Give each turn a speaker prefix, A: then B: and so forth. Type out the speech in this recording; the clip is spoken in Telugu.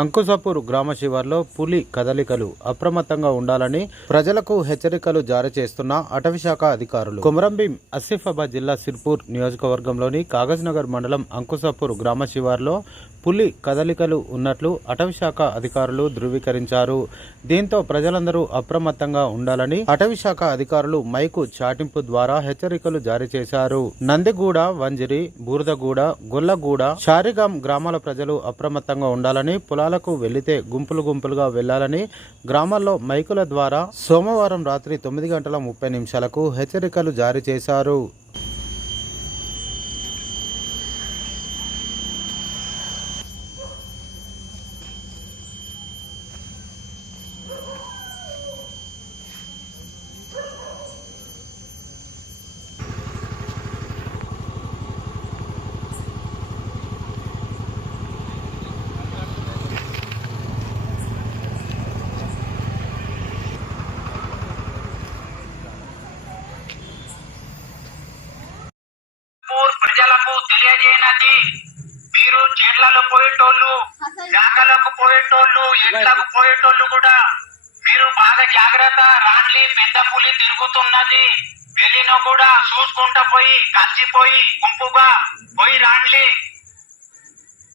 A: అంకుశపూర్ గ్రామ శివార్లో పులి కదలికలు అప్రమత్తంగా ఉండాలని ప్రజలకు హెచ్చరికలు జారీ చేస్తున్న అటవీశాఖ అధికారులు. కుమరంభీం ఆసిఫాబాద్ జిల్లా సిర్పూర్ నియోజకవర్గంలోని కాగజ్నగర్ మండలం అంకుసాపూర్ గ్రామ శివార్లో పులి కదలికలు ఉన్నట్లు అటవీశాఖ అధికారులు ధృవీకరించారు. దీంతో ప్రజలందరూ అప్రమత్తంగా ఉండాలని అటవీశాఖ అధికారులు మైకు చాటింపు ద్వారా హెచ్చరికలు జారీ చేశారు. నందిగూడ వంజిరి బూరదగూడ గొల్లగూడ షారిగాం గ్రామాల ప్రజలు అప్రమత్తంగా ఉండాలని పొలాలకు వెళితే గుంపులు గుంపులుగా వెళ్ళాలని గ్రామాల్లో మైకుల ద్వారా సోమవారం రాత్రి తొమ్మిది గంటల ముప్పై నిమిషాలకు హెచ్చరికలు జారీ చేశారు
B: ఊర్ ప్రజలకు తెలియజేయనది మీరు చెట్లలో పోయేటోళ్ళు జాగలకు పోయేటోళ్ళు ఎట్లకు పోయేటోళ్ళు కూడా మీరు బాగా జాగ్రత్త రాండ్లి పెద్ద పులి తిరుగుతున్నది. వెళ్ళిన కూడా చూసుకుంటా పోయి కలిసిపోయి గుంపుగా పోయి రాండ్లి